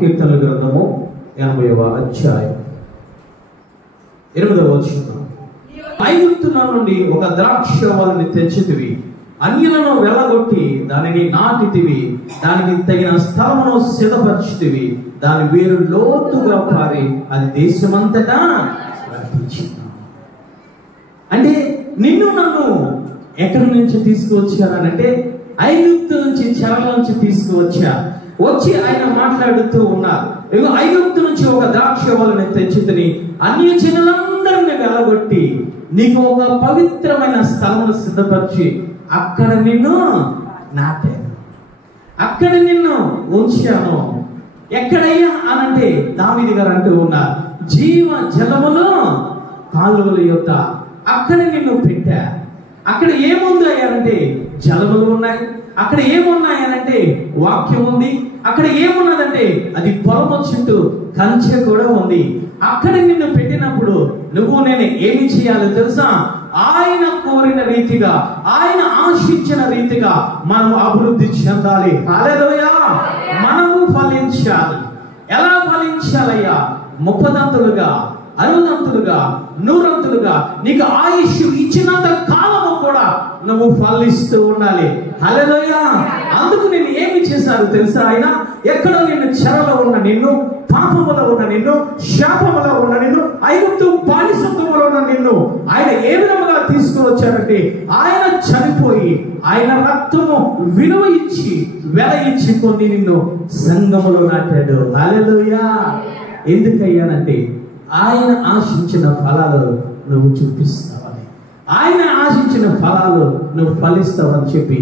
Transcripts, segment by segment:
కీర్తనల గ్రంథము 80వ అధ్యాయం 8వ వచనం. ఐగుప్తుల నుండి ఒక ద్రాక్షవల్లిని తెచ్చితివి, అన్యులను వెళ్ళగొట్టి దానిని నాటితివి, దానికి తగిన స్థలమును సిద్ధపరిచితివి, దాని వేరు లోతుగా పారి అది దేశమంతటా వ్యాపించింది. అంటే నిన్ను నన్ను ఎక్కడి నుంచి తీసుకువచ్చానంటే ఐగుప్తు నుంచి, చెరల నుంచి తీసుకువచ్చా. వచ్చి ఆయన మాట్లాడుతూ ఉన్నారు, ఐగుప్తు నుంచి ఒక ద్రాక్షవల్లిని తెచ్చితిని, అన్య జనులందరిని వెళ్ళగొట్టి నీకు ఒక పవిత్రమైన స్థలమును సిద్ధపరిచి అక్కడ నిన్ను నాటాను, అక్కడ నిన్ను ఉంచాను. ఎక్కడయ్యా అనంటే దావీదు గారు అంటూ ఉన్నారు, జీవ జలములు కాలువల యొక్క అక్కడ నిన్ను పెట్టా. అక్కడ ఏముంది అయ్యారంటే జలములు ఉన్నాయి. అక్కడ ఏమున్నాయనంటే వాక్యం ఉంది. అక్కడ ఏమున్నదంటే అది పొలము చుట్టూ కంచె కూడా ఉంది. అక్కడ నిన్ను పెట్టినప్పుడు నువ్వు నేను ఏమి చేయాలో తెలుసా? ఆయన కోరిన రీతిగా, ఆయన ఆశించిన రీతిగా మనం అభివృద్ధి చెందాలి. హల్లెలూయా! మనము ఫలించాలి. ఎలా ఫలించాలయ్యా? 30దంతులుగా, 60దంతులుగా, 100దంతులుగా నీకు ఆయుష్ ఇచ్చినంత కాలము కూడా నువ్వు ఫలిస్తూ ఉండాలి. హల్లెలూయా! అందుకు నేను ఏమి చేశారు తెలుసా? ఆయన ఎక్కడో నిన్ను చెరలో ఉన్న నిన్ను, పాపములో ఉన్న నిన్ను, శాపములో ఉన్న నిన్ను, ఐగుప్తు బానిసత్వములో ఉన్న నిన్ను ఆయన ఏ విధముగా తీసుకువచ్చారంటే ఆయన చనిపోయి ఆయన రక్తము విలువ ఇచ్చి వెల ఇచ్చి కొన్ని నిన్ను సంఘములో నాటాడు. హల్లెలూయా! ఎందుకయ్యానంటే ఆయన ఆశించిన ఫలాలు నువ్వు చూపిస్తావని, ఆయన ఆశించిన ఫలాలు నువ్వు ఫలిస్తావని చెప్పి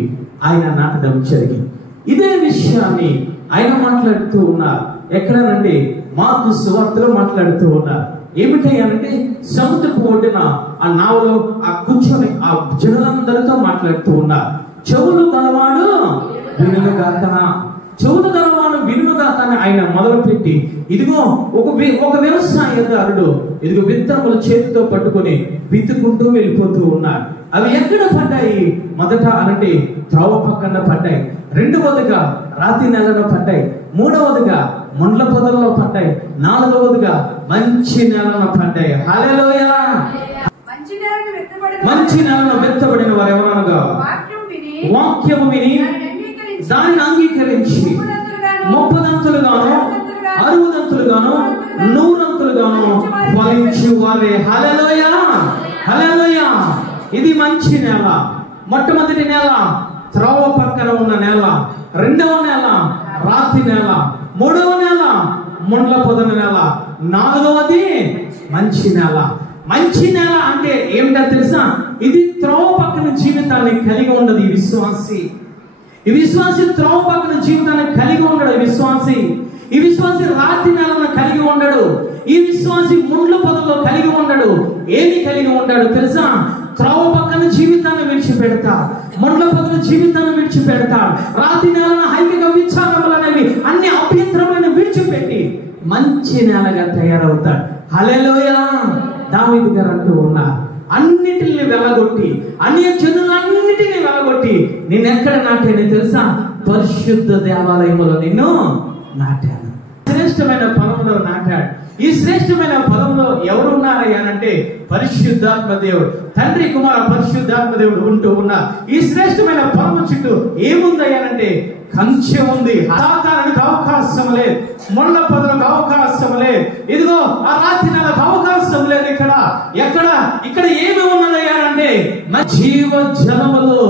ఆయన నాటడం జరిగింది. ఇదే విషయాన్ని ఆయన మాట్లాడుతూ ఉన్నారు. ఎక్కడనంటే మార్కు సువార్తలో మాట్లాడుతూ ఉన్నారు. ఏమిటయ్యానంటే సముద్రపు ఒడ్డున ఆ నావలో ఆ కూర్చొని ఆ జనులందరితో మాట్లాడుతూ ఉన్నారు. చెవులు గలవాడు వినుగాక, చెవులు గలవాడు వినుగాక అని ఆయన మొదలుపెట్టి, ఇదిగో ఒక వ్యవసాయదారుడు ఇదిగో విత్తనములు చేతితో పట్టుకొని విత్తుకుంటూ వెళ్ళిపోతూ ఉన్నాడు. అవి ఎక్కడ పడ్డాయి? మొదట అనంటే త్రోవ పక్కన పడ్డాయి, రెండవదిగా రాతి నెలలో పడ్డాయి, మూడవదిగా ముండ్ల పొదల్లో పడ్డాయి, నాలుగవదిగా మంచి నెలలో పడ్డాయి. హల్లెలూయా! మంచి నెలను వెత్తబడిన వారు ఎవరనగా వాక్యము విని దానిని అంగీకరించి 30దంతులుగాను, 60దంతులుగాను, 100దంతులుగాను ఫలించు వారే. హల్లెలూయా! హల్లెలూయా! ఇది మంచి నేల. మొట్టమొదటి నేల త్రోవ పక్కన ఉన్న నేల, రెండవ నేల రాతి నేల, మూడవ నేల ముండ్ల పొదల నేల, నాలుగవది మంచి నేల. మంచి నేల అంటే ఏమిటో తెలుసా? ఇది త్రోవ పక్కన జీవితాన్ని కలిగి ఉండదు ఈ విశ్వాసి. ఈ విశ్వాసి త్రోవ పక్కన జీవితాన్ని కలిగి ఉండడు. ఈ విశ్వాసి రాతి నేలను కలిగి ఉండడు. ఈ విశ్వాసి ముండ్ల పొదల్లో కలిగి ఉండడు. ఏది కలిగి ఉంటాడు తెలుసా? త్రోవ పక్కన జీవితాన్ని విడిచిపెడతాడు, ముండ్ల పొదల జీవితాన్ని విడిచిపెడతాడు, రాతి నేలను హైవిక విచారములు అనేవి అన్ని అభ్యంతరమైన విడిచిపెట్టి మంచి నేలగా తయారవుతాడు. హల్లెలూయా! దావీదు గారు అంటూ ఉన్నారు, అన్నిటిని వెళ్ళగొట్టి, అన్య జనులన్నిటిని వెళ్ళగొట్టి నేను ఎక్కడ నాటాను తెలుసా? పరిశుద్ధ దేవాలయంలో నిన్ను నాటాను. శ్రేష్టమైన పొలంలో నాటాడు. ఈ శ్రేష్టమైన పొలంలో ఎవరు ఉన్నారయ్యానంటే పరిశుద్ధాత్మ దేవుడు, తండ్రి కుమార పరిశుద్ధాత్మ దేవుడు ఉంటూ ఉన్నారు. ఈ శ్రేష్టమైన పొలం చుట్టూ ఏముందయ్యానంటే కంచె ఉంది. సాతానుడికి అవకాశం లేదు, మొండ పొదలకు అవకాశం లేదు, ఇదిగో ఆ రాతి నెలకు అవకాశం లేదు. ఇక్కడ ఏమి ఉన్నదయ్యానంటే జీవ జలములు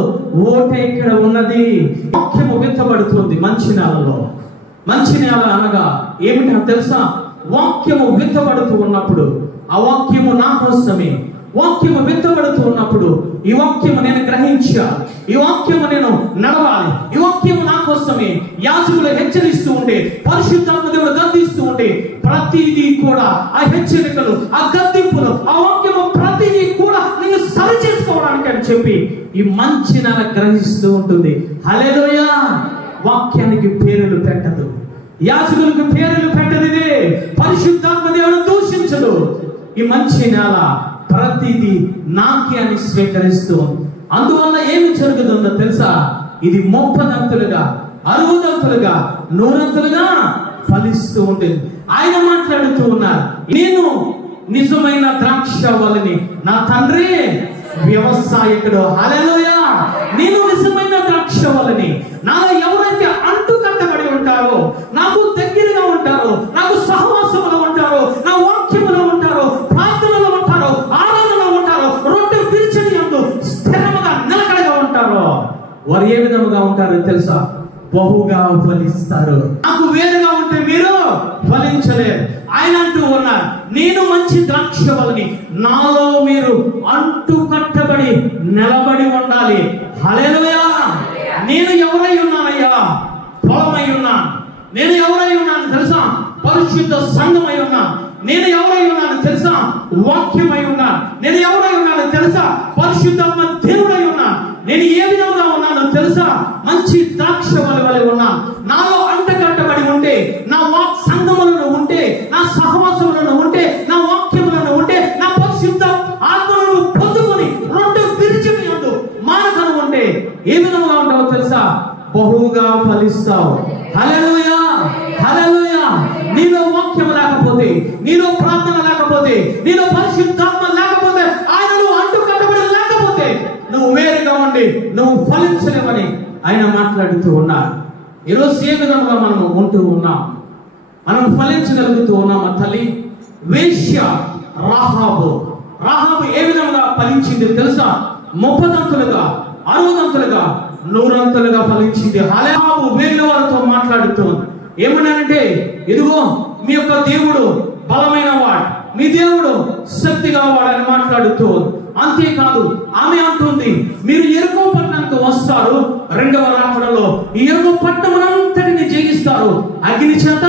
ఓట ఇక్కడ ఉన్నది. వాక్యము విత్తబడుతుంది మంచి నేలలో. మంచి నేల అనగా ఏమిటో తెలుసా? వాక్యము విత్తబడుతూ ఉన్నప్పుడు ఆ వాక్యము నా కోసమే. వాక్యము విత్తబడుతూ ఉన్నప్పుడు ఈ వాక్యము నేను గ్రహించాలి, ఈ వాక్యము నేను నడవాలి, ఈ వాక్యము నా కోసమే. యాజకులు హెచ్చరిస్తూ ఉంటే, పరిశుద్ధాత్మ దేవుడు గద్దిస్తూ ఉంటే ప్రతిదీ కూడా ఆ హెచ్చరికలు, ఆ గద్దింపులు, ఆ వాక్యము ప్రతిదీ కూడా నేను సరి చేసుకోవడానికి అని చెప్పి ఈ మంచి నెల గ్రహిస్తూ ఉంటుంది. హల్లెలూయా! వాక్యానికి పేర్లు పెట్టదు, యాజకులకు పేర్లు పెట్టదు. ఇదే పరిశుద్ధాత్మ దేవుడు దూషించడు. ఈ మంచి నేల ప్రతిదీ నాకే అని స్వీకరిస్తూ, అందువల్ల ఏమి జరుగుతుందో తెలుసా? ఇది 30దంతులుగా, 60దంతులుగా, 100దంతులుగా ఫలిస్తూ ఉంటుంది. ఆయన మాట్లాడుతూ ఉన్నారు, నేను నిజమైన ద్రాక్షవల్లిని, నా తండ్రి వ్యవసాయకుడు. హల్లెలూయా! నేను నిజమైన ద్రాక్షవల్లిని. నాలో ఎవరైతే అంటు కట్టబడి ఉంటారో, నాకు దగ్గరగా ఉంటారో, నాకు సహవాసంలో ఉంటారో, నా వాక్యములో ఉంటారో, ప్రార్థనలో ఉంటారో, ఆరాధనలో ఉంటారో, రొట్టె విరిచని యందు స్థిరముగా నిలకడగా ఉంటారో, వారు ఏ విధముగా ఉంటారో తెలుసా? బహుగా ఫలిస్తారు. నాకు వేరుగా ఉంటే మీరు ఫలించలేరు. ఆయన అంటూ ఉన్నారు, నేను మంచి ద్రాక్షవల్లిని, నాలో మీరు అంటు కట్టబడి నిలబడి ఉండాలి. హల్లెలూయా! నేను ఎవరై ఉన్నానయ్యా? పొలమై ఉన్నాను. నేను ఎవరై ఉన్నాను తెలుసా? పరిశుద్ధ సంఘమై ఉన్నాను. నేను ఎవరై ఉన్నాను తెలుసా? వాక్యమై ఉన్నాను. నేను ఎవరై ఉన్నాను తెలుసా? పరిశుద్ధమ్మ దేవుడై ఉన్నాను. నేను ఏ విధంగా ఉన్నానో తెలుసా? మంచి ద్రాక్షవల్లి వలె ఉన్నాను. నాలో అంట కట్టబడి ఉంటే, నా సంఘములను ఉంటే, నా సహవాసములను ఉంటే, నా వాక్యములను ఉంటే, నా పరిశుద్ధ ఆత్మలను పొందుకొని రొట్టె విరిచి యందు మానకను ఉంటే ఏ విధంగా ఉంటావో తెలుసా? బహుగా ఫలిస్తావు. హల్లెలూయా! హల్లెలూయా! నీలో వాక్యం లేకపోతే, నీలో ప్రార్థన లేకపోతే, నీలో పరిశుద్ధాత్మ లేకపోతే, ఆయనను అంటు కట్టబడి లేకపోతే నువ్వు వేరుగా ఉండి నువ్వు ఫలించలేవని ఆయన మాట్లాడుతూ ఉన్నారు. ఈరోజు ఏ విధంగా మనం ఉంటూ ఉన్నాం? మనం ఫలించగలుగుతూ ఉన్నామా తల్లి? వేశ్య రాహాబు ఏ విధంగా ఫలించింది తెలుసా? 30 దంతులుగా, 60 దంతులుగా, 100 దంతులుగా ఫలించింది. రాహాబు వేరే వారితో మాట్లాడుతూ ఏమన్నానంటే, ఇదిగో మీ యొక్క దేవుడు బలమైన వాడు, మీ దేవుడు శక్తిగా వాడని మాట్లాడుతూ. అంతేకాదు ఆమె అంటుంది, మీరు ఎరుకో పట్టణానికి వస్తారు, 2వ రాకడలో ఈ ఎరుకో పట్టణమునంతటిని జయిస్తారు, అగ్ని చేత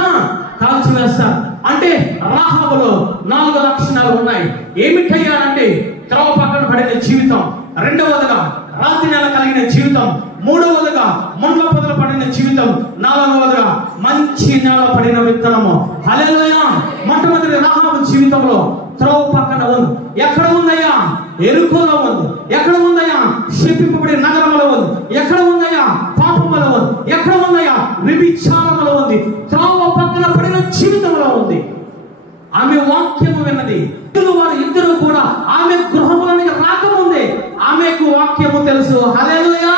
కాల్చివేస్తారు. అంటే రాహాబులో 4 లక్షణాలు ఉన్నాయి. ఏమిటయ్యారంటే, త్రోవ పక్కన పడిన జీవితం, 2వదిగా రాతి నెల కలిగిన జీవితం, 3వదిగా ముండ్ల పొదలు పడిన జీవితం, 4వదిగా మంచి నేల పడిన విత్తనము. హల్లెలూయా! మొట్టమొదటి రాహాబు జీవితంలో త్రోవ పక్కన ఉంది. ఎక్కడ ఉందయ్యా? ఎరుకోలో ఉంది. ఎక్కడ ఉందయ్యా? శపింపబడిన నగరంలో ఉంది. ఎక్కడ ఉందయ్యా? పాపములో ఉంది. ఎక్కడ ఉందయ్యా? వ్యభిచారములో ఉంది. త్రోవ పక్కన పడిన జీవితంలో ఉంది. ఆమె వాక్యము విన్నది. వారు ఇద్దరు కూడా ఆమె గృహములోనికి రాకముందే ఆమెకు వాక్యము తెలుసు. హల్లెలూయా!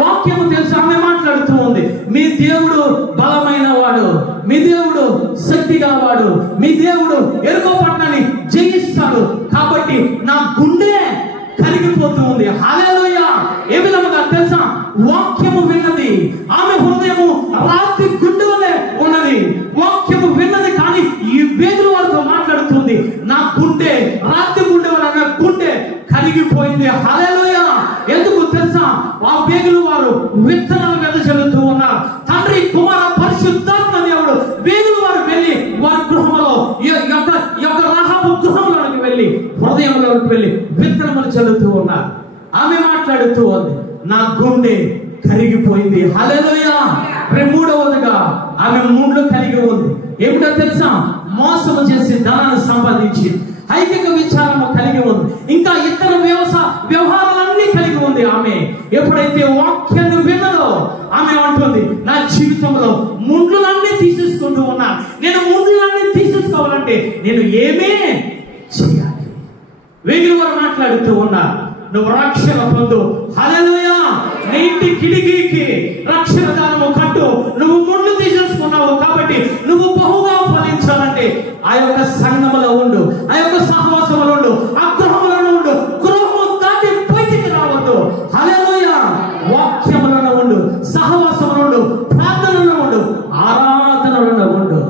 వాక్యము తెలుసు. ఆమె మాట్లాడుతూ ఉంది, మీ దేవుడు బలమైన వాడు, మీ దేవుడు శక్తిగా వాడు, మీ దేవుడు ఎరుకో పట్టణాన్ని జయిస్తాడు. కాబట్టి నా గుండె కరిగిపోతూ ఉంది. హల్లెలూయా! ఏ విధముగా తెలుసా? వాక్యము విన్నది. ఆమె హృదయము రాతి గుండె వలె ఉన్నది. వాక్యము విన్నది, కానీ ఈ వేదుల వారితో మాట్లాడుతుంది, నా గుండె రాతి గుండె వలె, నా గుండె కరిగిపోయింది. హల్లెలూయా! ఎందుకు తెలుసా? ఆ వేగులు వారు విత్తనాలు వెదజల్లుతూ ఉన్నారు. తండ్రి, కుమార, పరిశుద్ధాత్మ దేవుడు వేగులు వారు వెళ్ళి వారి గృహంలో యొక్క రాహాబు గృహంలోనికి వెళ్ళి, హృదయంలోనికి వెళ్ళి విత్తనములు చల్లుతూ ఉన్నారు. ఆమె మాట్లాడుతూ ఉంది, నా గుండె కరిగిపోయింది. హల్లెలూయా! 3వదిగా ఆమె ముండ్లు కలిగి ఉంది. ఏమిటో తెలుసా? మోసము చేసి ధనాన్ని సంపాదించి ఐకిక విచారము కలిగి ఉంది. ఇంకా ఇతర వ్యవహారాలన్నీ కలిగి ఉంది. ఆమె ఎప్పుడైతే వాక్యాన్ని విన్నదో ఆమె అంటుంది, నా జీవితంలో ముండ్లన్నీ తీసేసుకుంటూ ఉన్నా. నేను ముండ్లన్నీ తీసేసుకోవాలంటే నేను ఏమే చేయాలి? వేగిరి వారు మాట్లాడుతూ ఉన్నారు, నువ్వు రక్షణ పొందు. హల్లెలూయా! నీ ఇంటి కిటికీకి రక్షణ దానము కట్టు. నువ్వు ముందు తీసేసుకున్నావు కాబట్టి నువ్వు బహుగా ఫలించాలంటే ఆ యొక్క సంఘములో ఉండు, ఆ యొక్క సహవాసములో ఉండు, ఆ గృహములో ఉండు. గృహము దాటి బయటికి రావద్దు. హల్లెలూయా! వాక్యములలో ఉండు, సహవాసములో ఉండు, ప్రార్థనలో ఉండు, ఆరాధనలో ఉండు.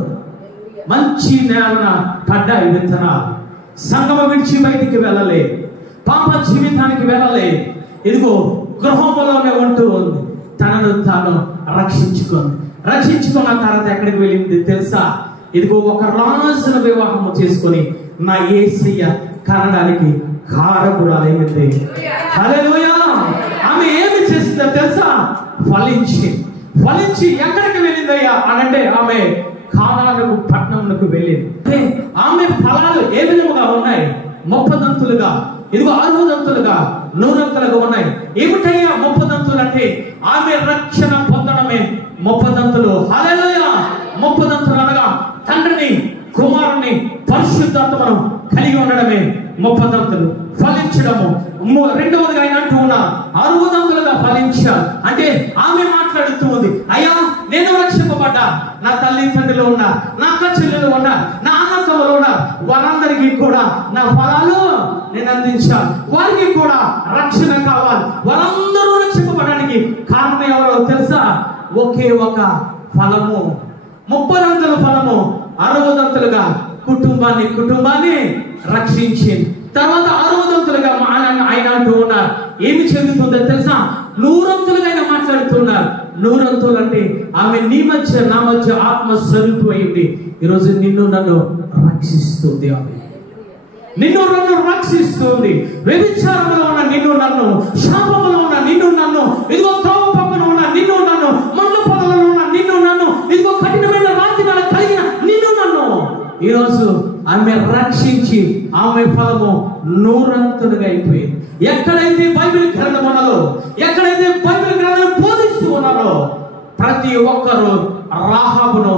మంచి నేలన పడ్డాయి విత్తనాలు. సంఘము విడిచి బయటికి వెళ్ళలే, పాప జీవితానికి వెళ్ళలే. ఇదిగో గృహంలోనే ఉంటూ ఉంది. తనను తాను రక్షించుకున్న తర్వాత ఎక్కడికి వెళ్ళింది తెలుసా? ఇదిగో ఒక రాజును వివాహము చేసుకొని నా యేసయ్య కనడానికి కారకురాలైంది. హల్లెలూయా! ఆమె ఏమి చేసిందో తెలుసా? ఫలించి ఎక్కడికి వెళ్ళిందయ్యా అనంటే ఆమె కానాను పట్టణమునకు వెళ్ళింది. ఆమె ఫలాలు ఏ విధముగా ఉన్నాయి? 30 దంతులుగా, ఇదిగో 60 దంతులుగా, 100 దంతులుగా ఉన్నాయి. ఏమిటయ్యా 30 దంతులు అంటే? ఆమె రక్షణ పొందడమే 30 దంతులు. హల్లెలూయా! 30 దంతుల కలిగి ఉండడమే 30 ఫలించడము. రెండవదిగా ఆయన అంటూ ఉన్నా 60 ఫలించాలి. అంటే ఆమె మాట్లాడుతూ ఉంది, అయ్యా నేను రక్షింపబడ్డా, నా తల్లిదండ్రులు ఉన్నా, నా అక్క చెల్లెలు ఉన్నా, నా అన్నతమ్ములు ఉన్నా, వారందరికీ కూడా నా ఫలాలు నేను అందించాలి. వారికి కూడా రక్షణ కావాలి. వారందరూ రక్షింపబడడానికి కారణం ఎవరో తెలుసా? ఒకే ఒక ఫలము, 30 ఫలము 60 కుటుంబాన్ని రక్షించింది. తర్వాత 60 ఆయన అంటూ ఉన్నారు. ఏమి చెందుతుందో తెలుసా? 100 ఆయన మాట్లాడుతున్నారు. 100 అంటే ఆమె నీ మధ్య నా మధ్య ఆత్మస్వరూపం అయింది. ఈరోజు నిన్ను నన్ను రక్షిస్తుంది. ఆమె నిన్ను నన్ను రక్షిస్తుంది. వ్యభిచారంలో ఉన్న నిన్ను నన్ను, శాపంలో ఉన్న నిన్ను నన్ను, ఇదిగో త్రోవ పక్కన ఉన్న నిన్ను నన్ను, మండు పొదలలో ఉన్న నిన్ను నన్ను, ఇదిగో కఠినమైన రాతి కలిగిన నిన్ను నన్ను ఈరోజు ఆమె రక్షించి ఆమె ఫలము 100 అయిపోయింది. ఎక్కడైతే బైబిల్ గ్రంథం ఉన్నదో, ఎక్కడైతే బైబిల్ గ్రంథం బోధిస్తూ ఉన్నారో, ప్రతి ఒక్కరు రాహాబును,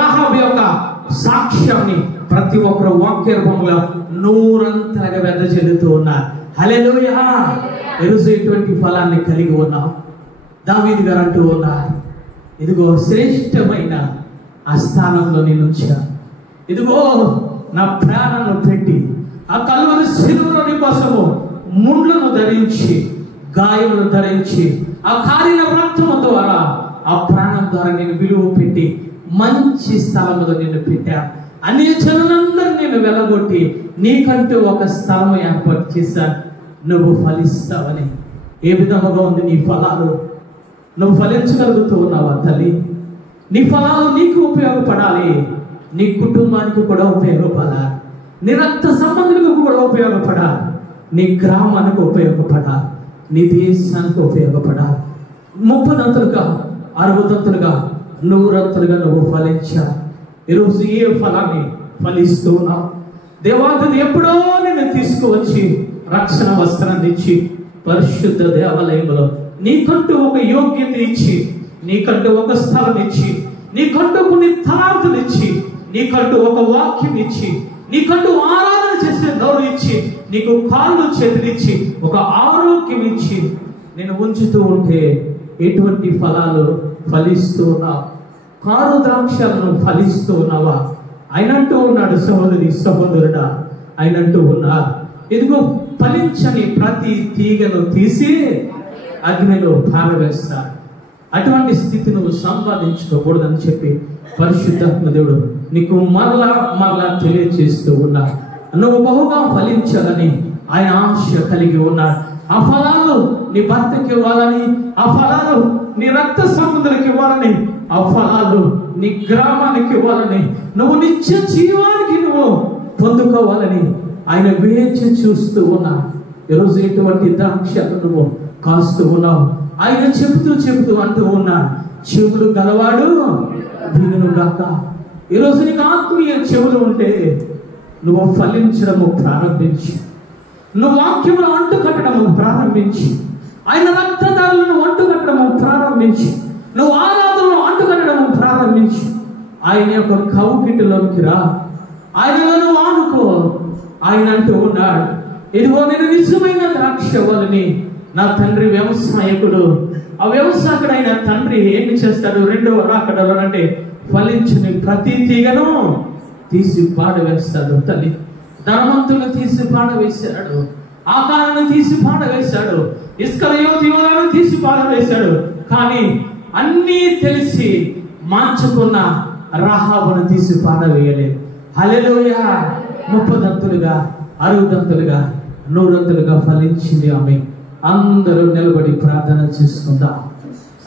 రాహాబు యొక్క సాక్ష్యాన్ని ప్రతి ఒక్కరు వాక్య రూపంలో 100 వెదజల్లుతూ ఉన్నారు. హల్లెలూయా. ఈరోజు ఇటువంటి ఫలాన్ని కలిగి ఉన్నాం. దావీదు గారు అంటూ ఉన్నారు, ఇదిగో శ్రేష్టమైన ఆ స్థానంలో నేను ఉంచాను. ఇదిగో నా ప్రాణాలను పెట్టి ఆ కల్వరి శిలువలోని కోసము ముండ్లను ధరించి, గాయములు ధరించి, ఆ కారిన రక్తము ద్వారా, ఆ ప్రాణం ద్వారా నేను విలువ పెట్టి మంచి స్థలంలో నిన్ను పెట్టాను. అన్ని జనులందరూ నేను వెళ్ళగొట్టి నీకంటూ ఒక స్థలం ఏర్పాటు చేశాను. నువ్వు ఫలిస్తావని. ఏ విధముగా ఉంది నీ ఫలాలు? నువ్వు ఫలించగలుగుతూ ఉన్నావా తల్లి? నీ ఫలాలు నీకు ఉపయోగపడాలి, నీ కుటుంబానికి కూడా ఉపయోగపడాలి, నీ రక్త సంబంధులకు కూడా ఉపయోగపడాలి, నీ గ్రామానికి ఉపయోగపడాలి, నీ దేశానికి ఉపయోగపడాలి. 30 60 100 నువ్వు ఫలించాలి. ఈరోజు ఏ ఫలాన్ని ఫలిస్తూ ఉన్నావు? దేవాదుడు ఎప్పుడో నేను తీసుకువచ్చి రక్షణ వస్త్రాన్ని ఇచ్చి పరిశుద్ధ దేవాలయంలో నీకంటూ ఒక యోగ్యత ఇచ్చి, నీకంటూ ఒక స్థలం ఇచ్చి, నీకంటూ కొన్ని తలాంతులు ఇచ్చి, నీకంటూ ఒక వాక్యం ఇచ్చి, నీకంటూ ఆరాధన చేసే నోరు ఇచ్చి, నీకు కాళ్ళు చేతులు ఇచ్చి, ఒక ఆరోగ్యం ఇచ్చి నేను ఉంచుతూ ఉంటే ఎటువంటి ఫలాలు ఫలిస్తూ ఉన్నావు? కారు ద్రాక్షలను ఫలిస్తూ ఉన్నావా? ఆయన అంటూ ఉన్నాడు, సహోదరుడా, ఆయన అంటూ ఉన్నారు, ఇదిగో ఫలించని ప్రతి తీగను తీసి అగ్నిలో పారవేస్తారు. అటువంటి స్థితి నువ్వు సంపాదించుకోకూడదని చెప్పి పరిశుద్ధాత్మ దేవుడు నీకు మరలా తెలియజేస్తూ ఉన్నా. నువ్వు బహుగా ఫలించాలని ఆయన ఆశ కలిగి ఉన్నాడు. ఆ ఫలాలు నీ భర్తకి ఇవ్వాలని, ఆ ఫలాలు నీ రక్త సంబంధులకు ఇవ్వాలని, ఆ ఫలాలు నీ గ్రామానికి ఇవ్వాలని, నువ్వు నిత్య జీవానికి నువ్వు పొందుకోవాలని ఆయన వేచి చూస్తూ ఉన్నా. ఈరోజు ఎటువంటి ద్రాక్షలు నువ్వు కాస్తూ ఉన్నావు? ఆయన చెబుతూ అంటూ ఉన్నాడు, చెవులు గలవాడు వినును గాక. ఈరోజు నీకు ఆత్మీయ చెవులు ఉంటే నువ్వు ఫలించడము ప్రారంభించి, నువ్వు వాక్యములు అంటుకట్టడము ప్రారంభించి, ఆయన రక్తదారులను అంటుకట్టడము ప్రారంభించి, నువ్వు ఆరాధనలు అంటుకట్టడము ప్రారంభించి, ఆయన యొక్క కౌగిటిలోకి రా, ఆయనలో నువ్వు ఆనుకో. ఆయన అంటూ ఉన్నాడు, ఇదిగో నేను నిజమైన ద్రాక్షవల్లిని, నా తండ్రి వ్యవసాయకుడు. ఆ వ్యవసాయకుడు అయిన తండ్రి ఏమి చేస్తాడు? 2వ రాకడలో అంటే ఫలించిన ప్రతి తీగను తీసి పాడవేస్తాడు. తల్లి ధనవంతులు తీసి పాడవేశాడు, ఆకారాన్ని తీసి పాడవేశాడు, ఇస్కరియోతు తీసి పాడవేశాడు. కానీ అన్నీ తెలిసి మార్చుకున్న రాహాబును తీసి పాడవేయలేదు. హల్లెలూయా. 30 60 100 ఫలించింది ఆమె. అందరూ నిలబడి ప్రార్థన చేసుకుందాం.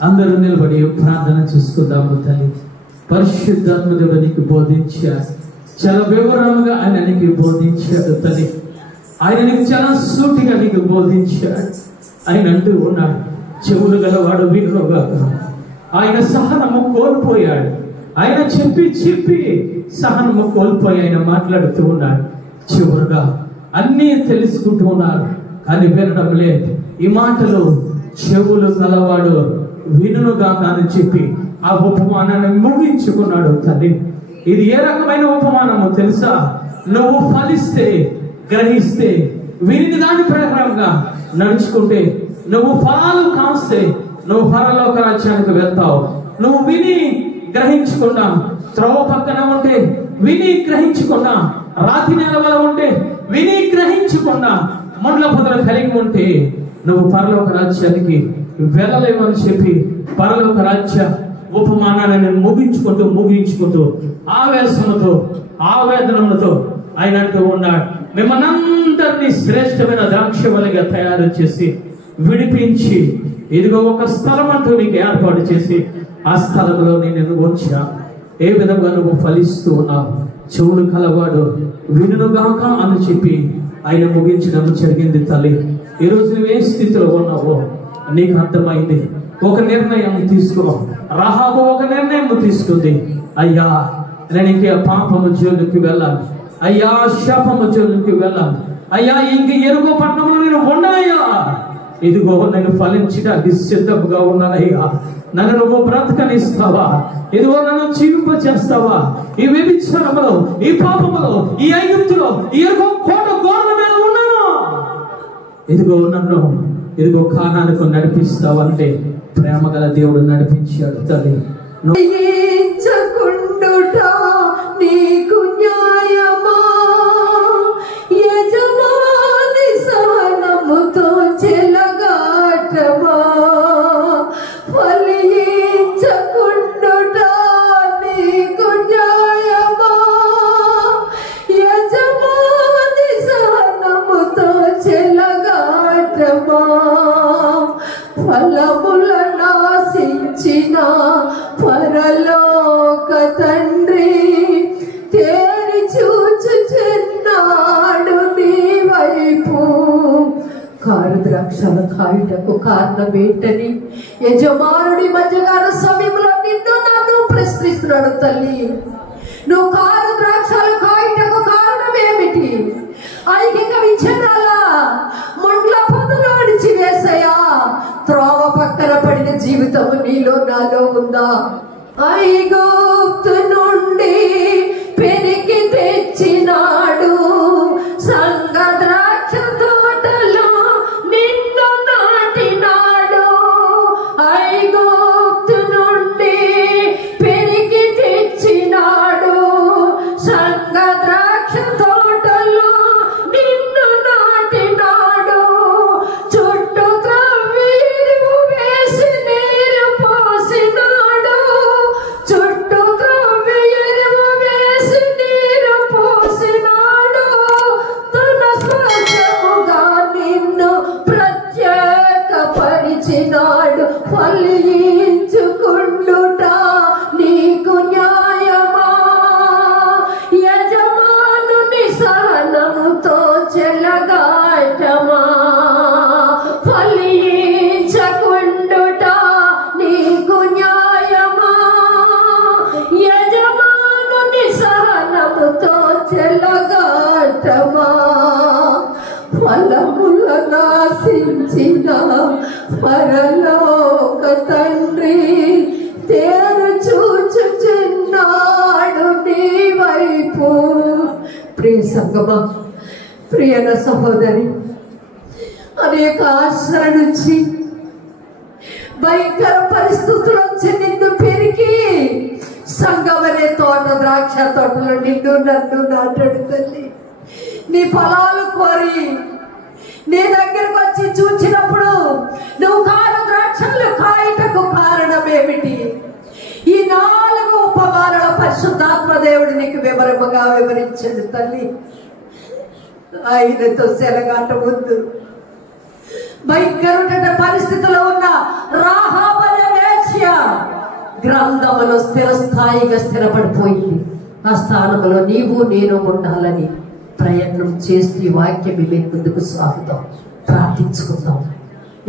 అందరూ నిలబడి ప్రార్థన చేసుకుందాము. తల్లి పరిశుద్ధాత్మ దేవుడు నీకు బోధించాడు, చాలా వివరంగా ఆయన నీకు బోధించాడు. తల్లి ఆయన నీకు చాలా సూటిగా నీకు బోధించాడు. ఆయన అంటూ ఉన్నాడు, చెవులు గలవాడు వినుగాక. ఆయన సహనము కోల్పోయాడు. ఆయన చెప్పి సహనము కోల్పోయి ఆయన మాట్లాడుతూ ఉన్నాడు. చివరిగా అన్నీ తెలుసుకుంటూ ఉన్నారు, కానీ వినడం లేదు. ఈ మాటలు చెవులు గలవాడు వినుగాక అని చెప్పి ఆ ఉపమానాన్ని ముగించుకున్నాడు. తల్లి ఇది ఏ రకమైన ఉపమానమో తెలుసా? నువ్వు ఫలిస్తే, గ్రహిస్తే, విని దాని ప్రకారంగా నడుచుకుంటే, నువ్వు ఫలాలు కాస్తే నువ్వు పరలోక రాజ్యానికి వెళ్తావు. నువ్వు విని గ్రహించకుండా త్రోవ పక్కన ఉంటే, విని గ్రహించకుండా రాతి నేల ఉంటే, విని గ్రహించకుండా ముండ్ల పొదలు కలిగి ఉంటే నువ్వు పరలోక రాజ్యానికి వెళ్ళలేవని చెప్పి పరలోక రాజ్య ఉపమానాన్ని ముగించుకుంటూ ఆవేశంతో, ఆవేదనలతో ఆయన అంటూ ఉన్నాడు, మిమ్మల్ని అందరినీ శ్రేష్టమైన ద్రాక్షవల్లిగా తయారు చేసి విడిపించి, ఇదిగో ఒక స్థలం అంటూ నీకు ఏర్పాటు చేసి ఆ స్థలంలో నేను వచ్చా. ఏ విధంగా నువ్వు ఫలిస్తూ ఉన్నావు. చెవులు కలవాడు వినుగాక అని చెప్పి ఆయన ముగించడం జరిగింది. తల్లి, ఈరోజు నువ్వు ఏ స్థితిలో ఉన్నావో నీకు అర్థమైంది. ఒక నిర్ణయం తీసుకో. రహాబు ఒక నిర్ణయం తీసుకుంది. అయ్యా, నేను ఇంక పాపము జోలికి వెళ్ళాలి. అయ్యా, శాపము జోలికి వెళ్ళాలి. అయ్యా, ఇంక ఎరుగో పట్టణంలో నేను ఉండనయ్యా. ఇదిగో నేను ఫలించడానికి సిద్ధంగా ఉన్నానయ్యా. నన్ను నువ్వు బ్రతకనిస్తావా? ఇదిగో నన్ను జీవింప చేస్తావా? ఈ వ్యభిచారములో, ఈ పాపములో, ఈ ఐగుప్తులో, ఈ ఎరుగో కోట గోడల మీద ఉన్నాను. ఇదిగో నన్ను ఇదిగో కానానికి నడిపిస్తావంటే ప్రేమ గల దేవుడు నడిపించాడు. తల్లి, నీకు న్యాయమా? యజమాని సహనముతో చెలగాటమా? ఫలించకుండుట నీకు న్యాయమా? యజమాని సహనముతో చెలగాటమా? ఫలముల నాశించిన పరలోక తండ్రి తేరి చూచుచున్నాడు నీ వైపు. కారు ద్రాక్షల కాయుటకు కారణమేంటని యజమానుడి మధ్యగాన సమయంలో నిన్ను నన్ను ప్రశ్నిస్తున్నాడు. తల్లి, నువ్వు కారు ద్రాక్షలు కాయుటకు కారణమేమిటి? ఐహిక విచారాల ముండ్ల పొదలో అడిచివేసయా? త్రోవ పక్కన పడిన జీవితము నీలో నాలో ఉందా? ఐగుప్తు నుండి పెరికి తెచ్చినాడు సంగ ద్రాక్ష తోటలో నిన్ను నాటినాడు. ఐగుప్తు నుండి పెరికి తెచ్చినాడు సంగ ద్రాక్ష తోటలో నిన్ను నాటినాడు. చుట్టూ త్రవ్వీరు వేసి నీరు పోసినాడు. చుట్టూ త్రవ్వీరు వేసి నీరు పోసినాడు. తన స్పర్శముగా నిన్ను ప్రత్యేక పరిచినాడు. ఫలించుకుండుట నీకు న్యాయమా? యజమానుని సహనముతో చెలగాటమా? ఫలించకుండుట నీకు న్యాయమా? యజమానుని సహనముతో చెలగాటమా? ఫలముల నాశించిన పరలోక తండ్రి తేరు చూచుచున్నాడు నీ వైపు. ప్రియ సంగమా, ప్రియన సహోదరి, అనేక ఆశల నుంచి, భయంకర పరిస్థితులొచ్చి నిన్ను పెరిగి సంఘం అనే తోట, ద్రాక్ష తోటలో నిన్ను నన్ను నాటాడు. తల్లి, నీ ఫలాలు కోరి నీ దగ్గరకు వచ్చి చూచినప్పుడు నువ్వు కారు ద్రాక్షలు కాయటకు కారణమేమిటి? ఈ 4 ఉపమానాల పరిశుద్ధాత్మ దేవుడు నీకు వివరముగా వివరించాడు. తల్లి, ఆయనతో సెలగాట ముందు భయంకరమైన పరిస్థితిలో ఉన్న రాహాబు అనే వేశ్య గ్రంథములో స్థిరస్థాయిగా స్థిరపడిపోయింది. ఆ స్థానంలో నీవు నేను ఉండాలని ప్రయత్నం చేస్తూ వాక్యం ముందుకు సాగుతాం. ప్రార్థించుకుందాం.